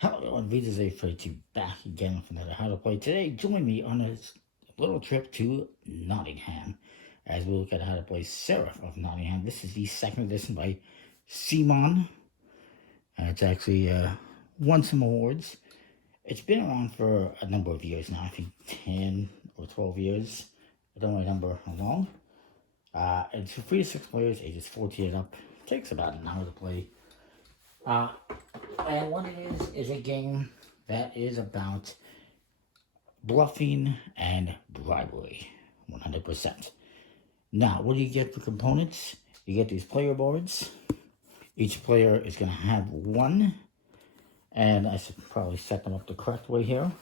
Hello, everyone. Readers A32 back again with another How to Play. Today, join me on a little trip to Nottingham as we look at how to play Seraph of Nottingham. This is the second edition by Simon. It's actually won some awards. It's been around for a number of years now, I think 10 or 12 years. I don't remember how long. It's for 3 to 6 players, ages 14 and up. It takes about an hour to play. And what it is a game that is about bluffing and bribery, 100%. Now, what do you get for components? You get these player boards. Each player is going to have one, and I should probably set them up the correct way here.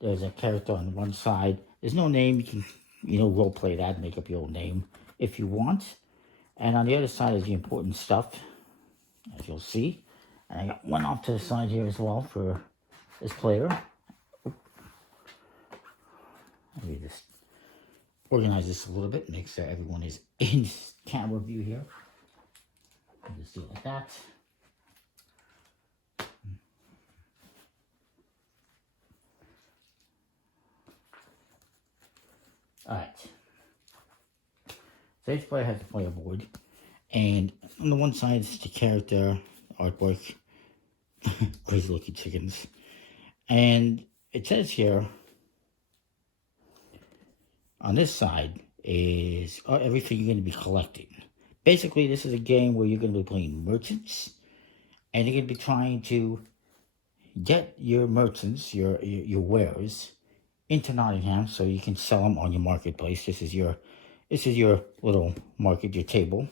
There's a character on one side. There's no name. You can, role play that, make up your own name if you want. And on the other side is the important stuff, as you'll see. And I got one off to the side here as well for this player. Let me just organize this a little bit, make sure everyone is in camera view here. I'll just do it like that. All right. So each player has a player board, and on the one side is the character, artwork, crazy looking chickens, and it says here, on this side is everything you're going to be collecting. Basically, this is a game where you're going to be playing merchants, and you're going to be trying to get your merchants, your wares, into Nottingham so you can sell them on your marketplace. This is your little market, your table,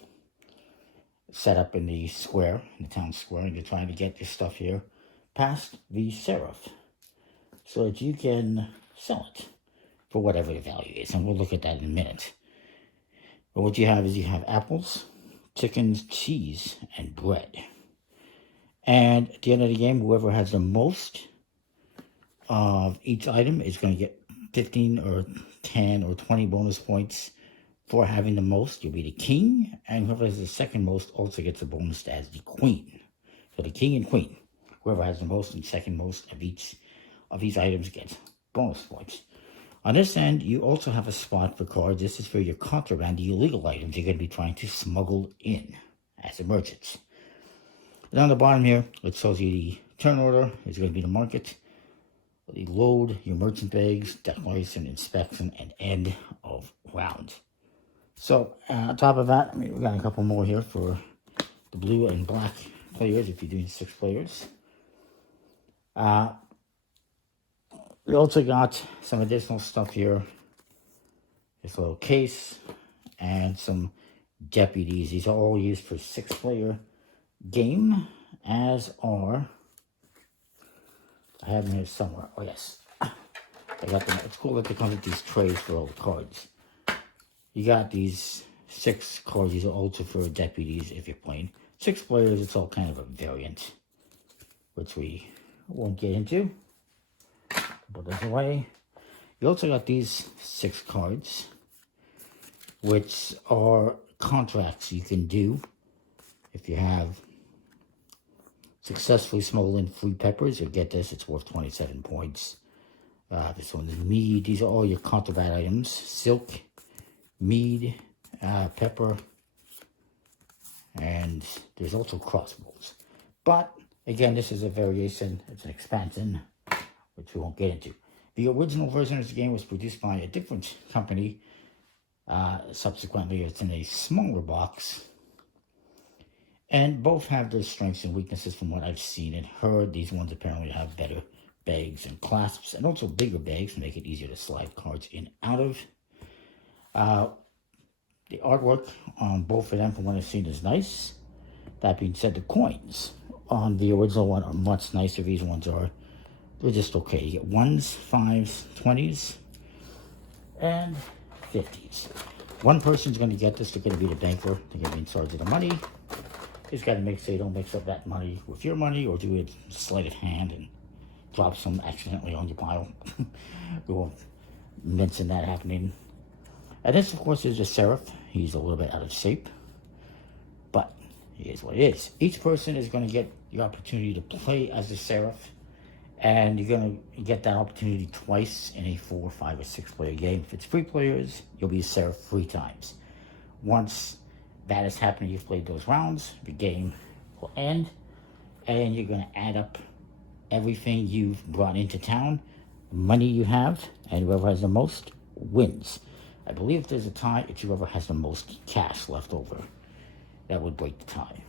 set up in the square, in the town square, and you're trying to get your stuff here past the Seraph so that you can sell it for whatever the value is, and we'll look at that in a minute. But what you have is you have apples, chickens, cheese, and bread. And at the end of the game, whoever has the most of each item is going to get 15 or 10 or 20 bonus points for having the most. You'll be the king, and whoever has the second most also gets a bonus as the queen. So the king and queen, whoever has the most and second most of each of these items gets bonus points. On this end, you also have a spot for cards. This is for your contraband, the illegal items you're going to be trying to smuggle in as a merchant. And on the bottom here, it shows you the turn order. It's going to be the market, the load, your merchant bags, declaration, inspection, and end of round. So, on top of that, we got a couple more here for the blue and black players if you're doing 6 players. We also got some additional stuff here. This little case and some deputies. These are all used for 6-player game, as are, I have them here somewhere. Oh, yes. I got them. It's cool that they come with these trays for all the cards. You got these 6 cards. These are also for deputies if you're playing 6 players. It's all kind of a variant, which we won't get into. Put those away. You also got these 6 cards, which are contracts you can do if you have successfully smuggled in free peppers. You'll get this. It's worth 27 points. This one is mead. These are all your contraband items. Silk, mead, pepper, and there's also crossbows. But again, this is a variation. It's an expansion, which we won't get into. The original version of the game was produced by a different company. Subsequently, it's in a smaller box. And both have their strengths and weaknesses from what I've seen and heard. These ones apparently have better bags and clasps, and also bigger bags to make it easier to slide cards in and out of. The artwork on both of them, from what I've seen, is nice. That being said, the coins on the original one are much nicer. These ones are, they're just okay. You get 1s, 5s, 20s, and 50s. One person's going to get this. They're going to be the banker. They're going to be in charge of the money. You just got to make sure you don't mix up that money with your money or do it sleight of hand and drop some accidentally on your pile. We won't mention that happening. And this, of course, is a Seraph. He's a little bit out of shape, but here's what it is. Each person is going to get the opportunity to play as the Seraph, and you're going to get that opportunity twice in a 4, 5, or 6 player game. If it's 3 players, you'll be a Seraph 3 times. Once that has happened, you've played those rounds, the game will end, and you're going to add up everything you've brought into town, the money you have, and whoever has the most wins. I believe if there's a tie, it's whoever has the most cash left over that would break the tie.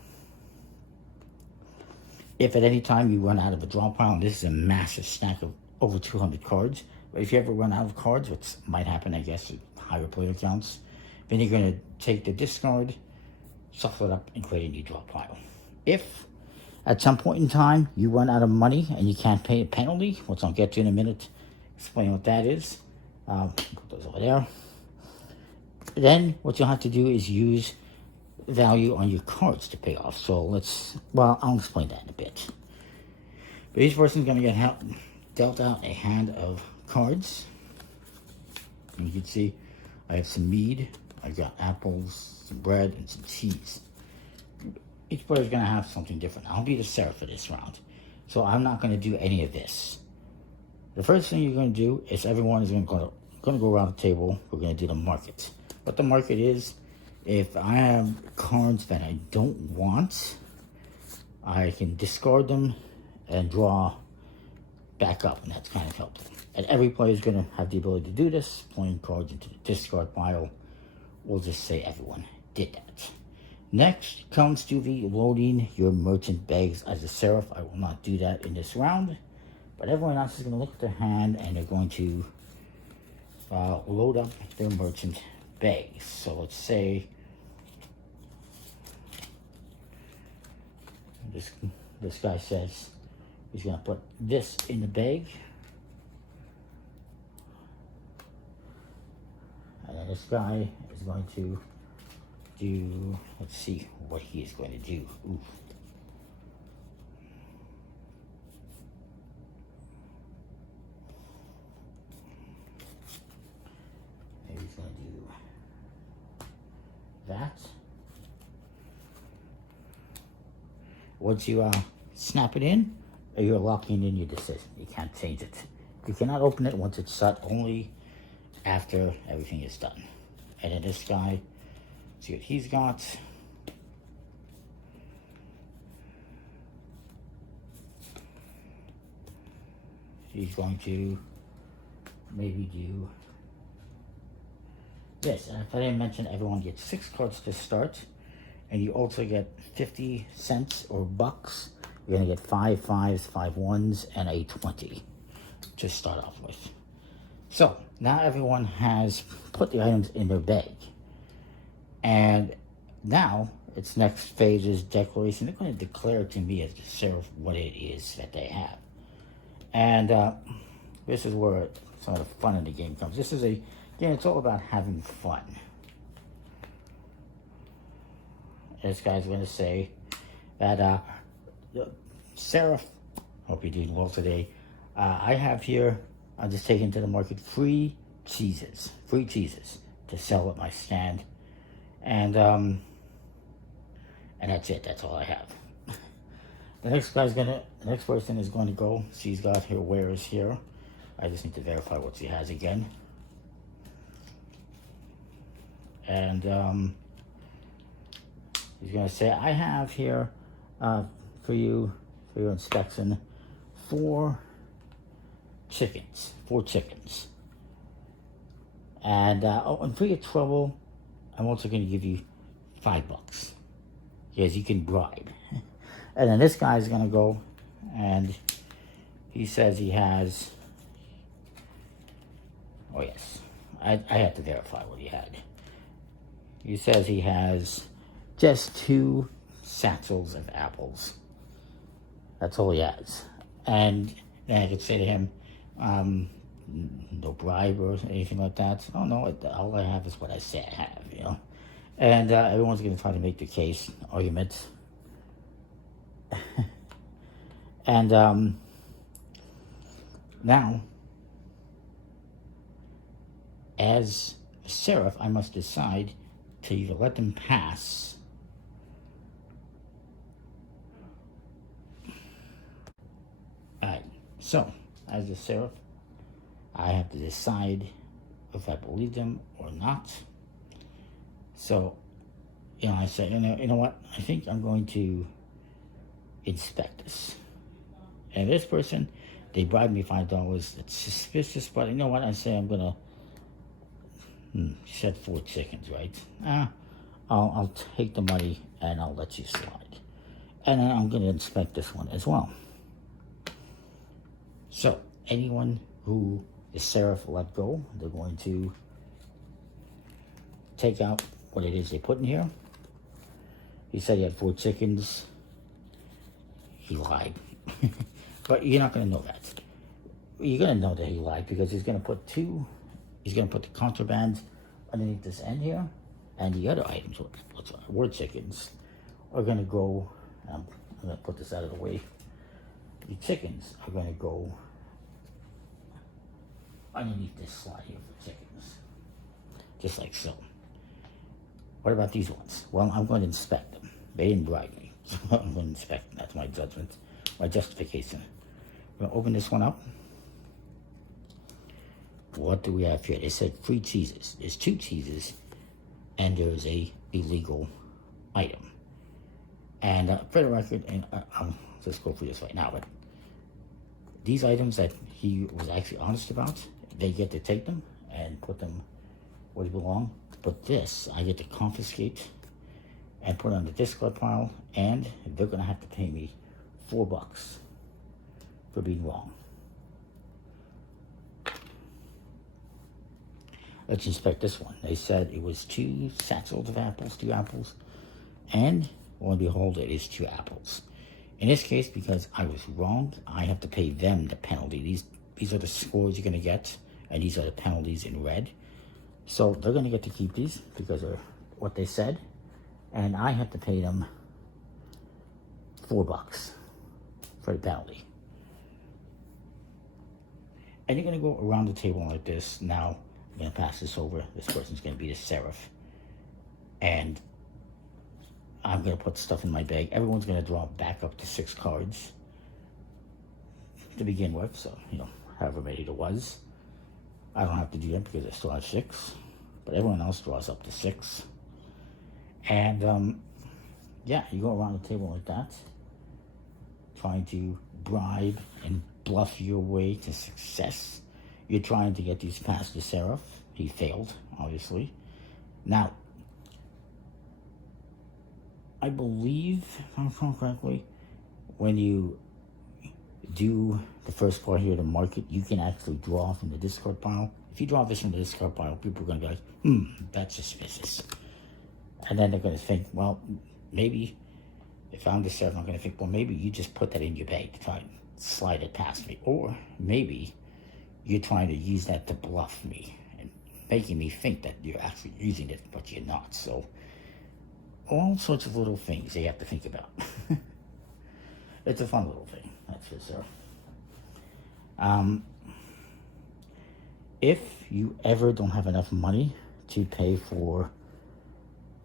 If at any time you run out of a draw pile, and this is a massive stack of over 200 cards, but if you ever run out of cards, which might happen, I guess, at higher player counts, then you're going to take the discard, shuffle it up, and create a new draw pile. If at some point in time you run out of money and you can't pay a penalty, which I'll get to in a minute, explain what that is, put those over there. Then what you'll have to do is use value on your cards to pay off. So I'll explain that in a bit. But each person's going to get dealt out a hand of cards. And you can see I have some mead, I've got apples, some bread, and some cheese. Each player's going to have something different. I'll be the Seraph for this round, so I'm not going to do any of this. The first thing you're going to do is everyone is going to go around the table. We're going to do the market. What the market is, if I have cards that I don't want, I can discard them and draw back up, and that's kind of helpful. And every player is going to have the ability to do this, playing cards into the discard pile. We'll just say everyone did that. Next comes to the loading your merchant bags as a Seraph. I will not do that in this round, but everyone else is going to look at their hand and they're going to load up their merchant bags. So let's say this guy says he's going to put this in the bag, and then this guy is going to do, let's see what he is going to do. Ooh. Maybe he's going to do that. Once you snap it in, you're locking in your decision. You can't change it. You cannot open it once it's shut, only after everything is done. And then this guy, see what he's got. He's going to maybe do this. And if I didn't mention, everyone gets 6 cards to start, and you also get 50 cents or bucks. You're going to get 5 5s, 5 1s, and a 20 to start off with. So now everyone has put the items in their bag. And now its next phase is declaration. They're going to declare to me as the Seraph what it is that they have. And this is where some of the fun in the game comes. This is again, it's all about having fun. This guy's going to say that Seraph, hope you're doing well today. I have here, I'm just taking to the market free cheeses to sell at my stand. And that's it. That's all I have. The next person is going to go. She's got her wares here. I just need to verify what she has again. And he's going to say, I have here for your inspection 4 chickens. And and for your trouble, I'm also going to give you $5 because you can bribe. And then this guy's going to go and he says he has, oh yes, I have to verify what he had. He says he has just 2 satchels of apples. That's all he has. And then I could say to him, no bribe or anything like that. Oh no, all I have is what I say I have, you know. And everyone's going to try to make the case, argument. And now, as a Seraph, I must decide to either let them pass So, as a serif, I have to decide if I believe them or not. So, I said, you know what? I think I'm going to inspect this. And this person, they bribed me $5. It's suspicious, but you know what? I say I'm gonna. She said 4 chickens, right? I'll take the money and I'll let you slide. And then I'm gonna inspect this one as well. So anyone who the serif let go, they're going to take out what it is they put in here. He said he had 4 chickens. He lied. But you're not going to know that. You're going to know that he lied because he's going to put the contraband underneath this end here, and the other items, which were chickens, are going to go, I'm going to put this out of the way, the chickens are going to go underneath this slide here for chickens, just like so. What about these ones? Well, I'm going to inspect them. They didn't bribe me, so I'm going to inspect them. That's my judgment, my justification. I'm going to open this one up. What do we have here? They said free cheeses. There's 2 cheeses, and there's a illegal item. And for the record, and I'll just go through this right now, but these items that he was actually honest about, they get to take them and put them where they belong. But this, I get to confiscate and put on the discard pile, and they're going to have to pay me $4 for being wrong. Let's inspect this one. They said it was 2 satchels of apples, 2 apples, and lo and behold, it is 2 apples. In this case, because I was wrong, I have to pay them the penalty. These are the scores you're going to get, and these are the penalties in red. So they're going to get to keep these because of what they said, and I have to pay them $4 for the penalty. And you're going to go around the table like this. Now, I'm going to pass this over. This person's going to be the serif. And I'm going to put stuff in my bag. Everyone's going to draw back up to 6 cards to begin with. So, however many there was. I don't have to do that because I still have 6. But everyone else draws up to 6. And, yeah, you go around the table like that, trying to bribe and bluff your way to success. You're trying to get these past the serif. He failed, obviously. Now, I believe, if I'm recalling correctly, when you do the first part here to mark it, you can actually draw from the discard pile. If you draw this from the discard pile, people are going to be like, that's suspicious. And then they're going to think, well, maybe, if I'm the serif, I'm going to think, well, maybe you just put that in your bag to try and slide it past me. Or maybe you're trying to use that to bluff me and making me think that you're actually using it, but you're not. So, all sorts of little things you have to think about. It's a fun little thing, that's for sure. If you ever don't have enough money to pay for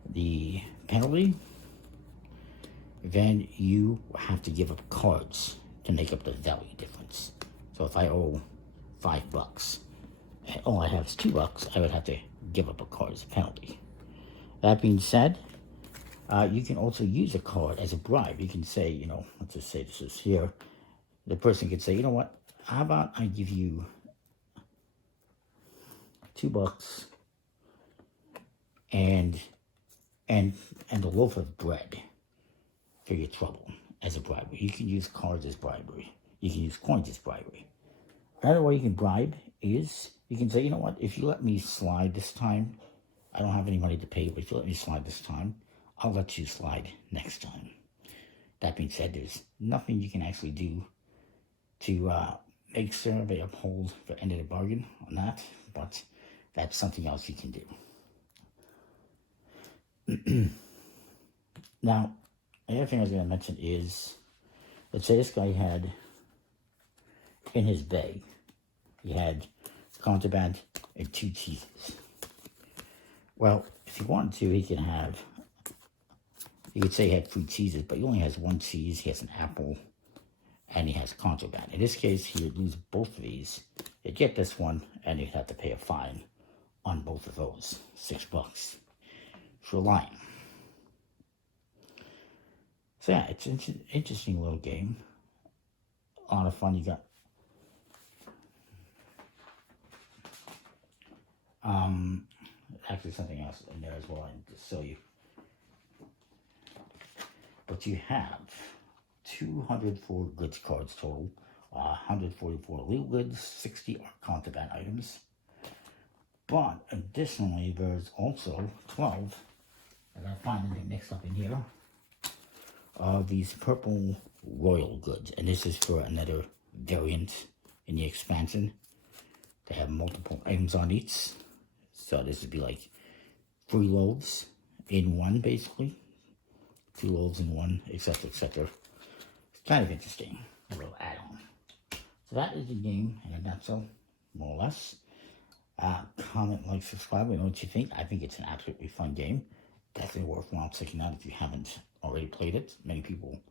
the penalty, then you have to give up cards to make up the value difference. So if I owe $5 and all I have is $2, I would have to give up a card as a penalty. That being said, you can also use a card as a bribe. You can say, let's just say this is here. The person could say, you know what, how about I give you $2 and a loaf of bread for your trouble as a bribery. You can use cards as bribery. You can use coins as bribery. Another way you can bribe is you can say, you know what, if you let me slide this time, I don't have any money to pay, but if you let me slide this time, I'll let you slide next time. That being said, there's nothing you can actually do to make sure they uphold the end of the bargain on that, but that's something else you can do. Now, the other thing I was going to mention is, let's say this guy had in his bag, he had contraband and 2 cheeses. Well, if he wanted to, he could say he had 3 cheeses, but he only has 1 cheese, he has an apple, and he has contraband. In this case, he would lose both of these. You'd get this one, and you'd have to pay a fine on both of those. $6 for lying. So yeah, it's an interesting little game. A lot of fun. You got actually something else in there as well. I need to show you. But you have 204 goods cards total, 144 legal goods, 60 are contraband items. But additionally, there's also 12, and I find them mixed up in here, of these purple royal goods. And this is for another variant in the expansion. They have multiple items on each. So this would be like 3 loaves in one, basically. 2 loaves in one, etc., etc. It's kind of interesting, a little add-on. So that is the game in a nutshell, more or less. Comment, like, subscribe, and know what you think. I think it's an absolutely fun game. Definitely worthwhile checking out if you haven't already played it. Many people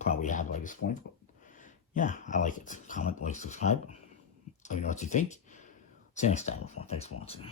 probably have by this point, but yeah, I like it. Comment, like, subscribe. Let me know what you think. See you next time. Thanks for watching.